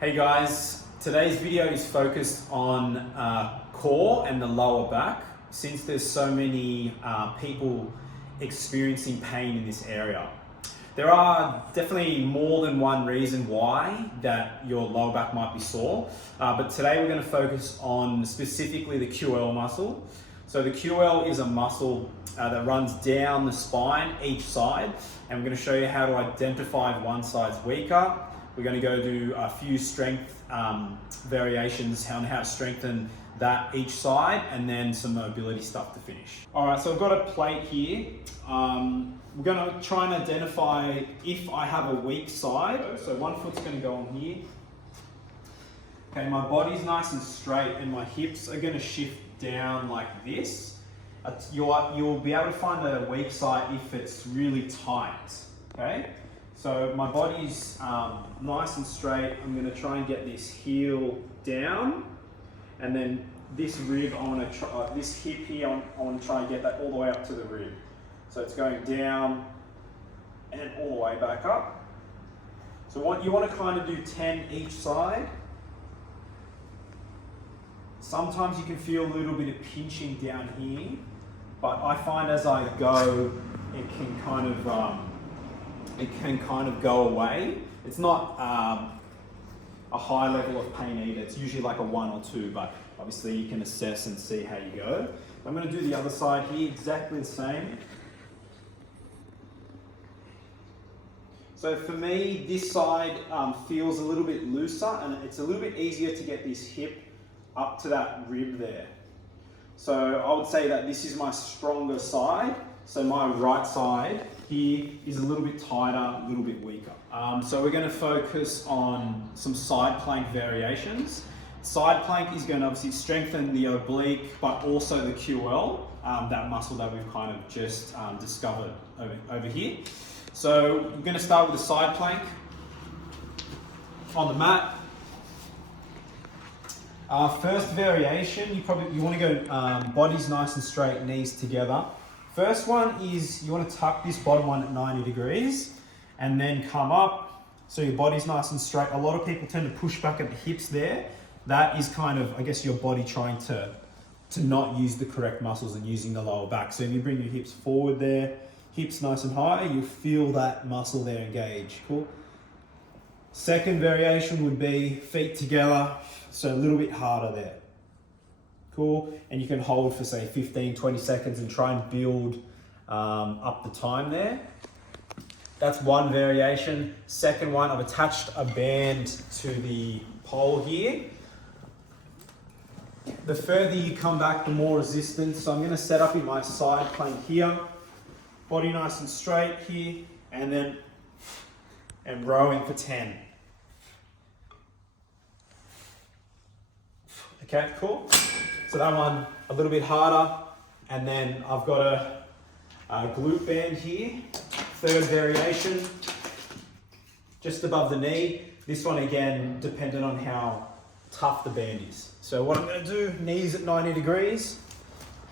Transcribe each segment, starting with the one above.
Hey guys, today's video is focused on core and the lower back, since there's so many people experiencing pain in this area. There are definitely more than one reason why that your lower back might be sore, but today we're going to focus on specifically the QL muscle. So the QL is a muscle that runs down the spine each side, and we're going to show you how to identify if one side's weaker. We're going to go do a few strength variations on how to strengthen that each side, and then some mobility stuff to finish. All right, so I've got a plate here. We're going to try and identify if I have a weak side. So one foot's going to go on here. Okay, my body's nice and straight and my hips are going to shift down like this. You'll be able to find a weak side if it's really tight, okay? So my body's nice and straight. I'm going to try and get this heel down, and then this rib, I want to try, this hip here, I want to try and get that all the way up to the rib. So it's going down and all the way back up. So you want to kind of do 10 each side. Sometimes you can feel a little bit of pinching down here, but I find as I go, it can kind of go away. It's not a high level of pain either. It's usually like a 1 or 2, but obviously you can assess and see how you go. I'm going to do the other side here, exactly the same. So for me, this side feels a little bit looser, and it's a little bit easier to get this hip up to that rib there. So I would say that this is my stronger side. So my right side here is a little bit tighter, a little bit weaker. So we're going to focus on some side plank variations. Side plank is going to obviously strengthen the oblique, but also the QL, that muscle that we've kind of just discovered over here. So we're going to start with the side plank on the mat. First variation, you want to go bodies nice and straight, knees together. First one is you want to tuck this bottom one at 90 degrees and then come up so your body's nice and straight. A lot of people tend to push back at the hips there. That is kind of, I guess, your body trying to not use the correct muscles and using the lower back. So if you bring your hips forward there, hips nice and high, you feel that muscle there engage. Cool. Second variation would be feet together, so a little bit harder there. Cool. And you can hold for say 15, 20 seconds and try and build up the time there. That's one variation. Second one, I've attached a band to the pole here. The further you come back, the more resistance. So I'm going to set up in my side plank here. Body nice and straight here, and rowing for 10. Okay, cool. So that one a little bit harder, and then I've got a glute band here. Third variation, just above the knee. This one again, dependent on how tough the band is. So what I'm going to do, knees at 90 degrees,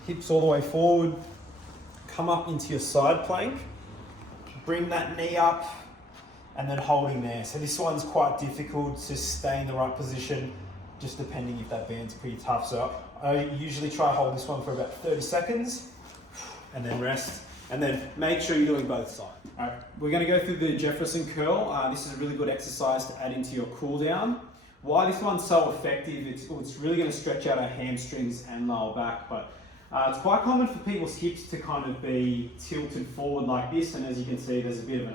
hips all the way forward, come up into your side plank, bring that knee up, and then holding there. So this one's quite difficult to stay in the right position, just depending if that band's pretty tough. So I usually try to hold this one for about 30 seconds and then rest, and then make sure you're doing both sides. All right, we're going to go through the Jefferson curl. This is a really good exercise to add into your cool down. Why this one's so effective, it's really going to stretch out our hamstrings and lower back, but it's quite common for people's hips to kind of be tilted forward like this, and as you can see, there's a bit of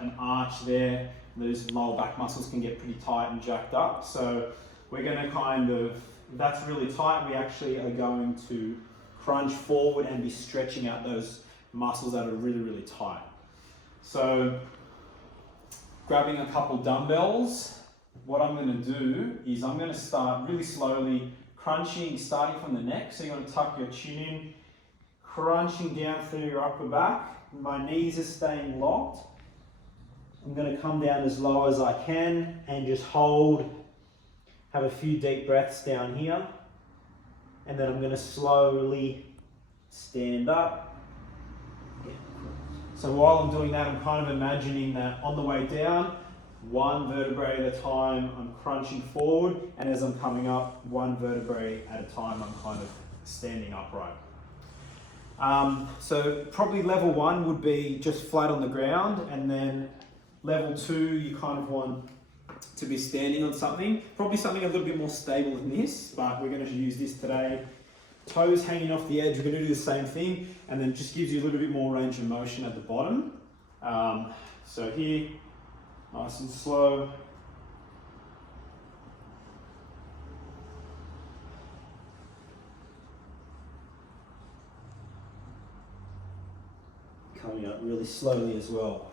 an arch there. Those lower back muscles can get pretty tight and jacked up. So we're going to kind of, if that's really tight, we actually are going to crunch forward and be stretching out those muscles that are really, really tight. So grabbing a couple dumbbells, what I'm going to do is I'm going to start really slowly crunching, starting from the neck. So you're going to tuck your chin in, crunching down through your upper back. My knees are staying locked. I'm going to come down as low as I can and just hold. Have a few deep breaths down here, and then I'm going to slowly stand up. So while I'm doing that, I'm kind of imagining that on the way down, one vertebrae at a time, I'm crunching forward, and as I'm coming up, one vertebrae at a time, I'm kind of standing upright. So probably level 1 would be just flat on the ground, and then level 2, you kind of want to be standing on something, probably something a little bit more stable than this, but we're going to use this today. Toes hanging off the edge, we're going to do the same thing, and then just gives you a little bit more range of motion at the bottom. So here, nice and slow. Coming up really slowly as well.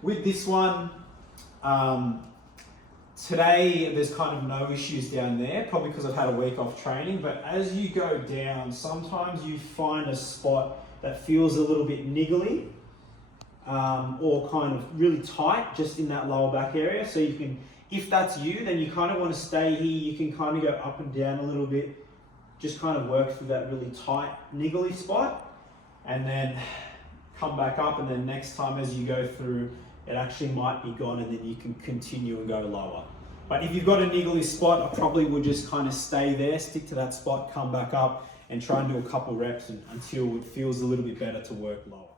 With this one, today there's kind of no issues down there, probably because I've had a week off training, but as you go down, sometimes you find a spot that feels a little bit niggly, or kind of really tight just in that lower back area. So you can, if that's you, then you kind of want to stay here. You can kind of go up and down a little bit, just kind of work through that really tight, niggly spot, and then come back up, and then next time as you go through, it actually might be gone, and then you can continue and go lower. But if you've got a niggly spot, I probably would just kind of stay there, stick to that spot, come back up, and try and do a couple reps until it feels a little bit better to work lower.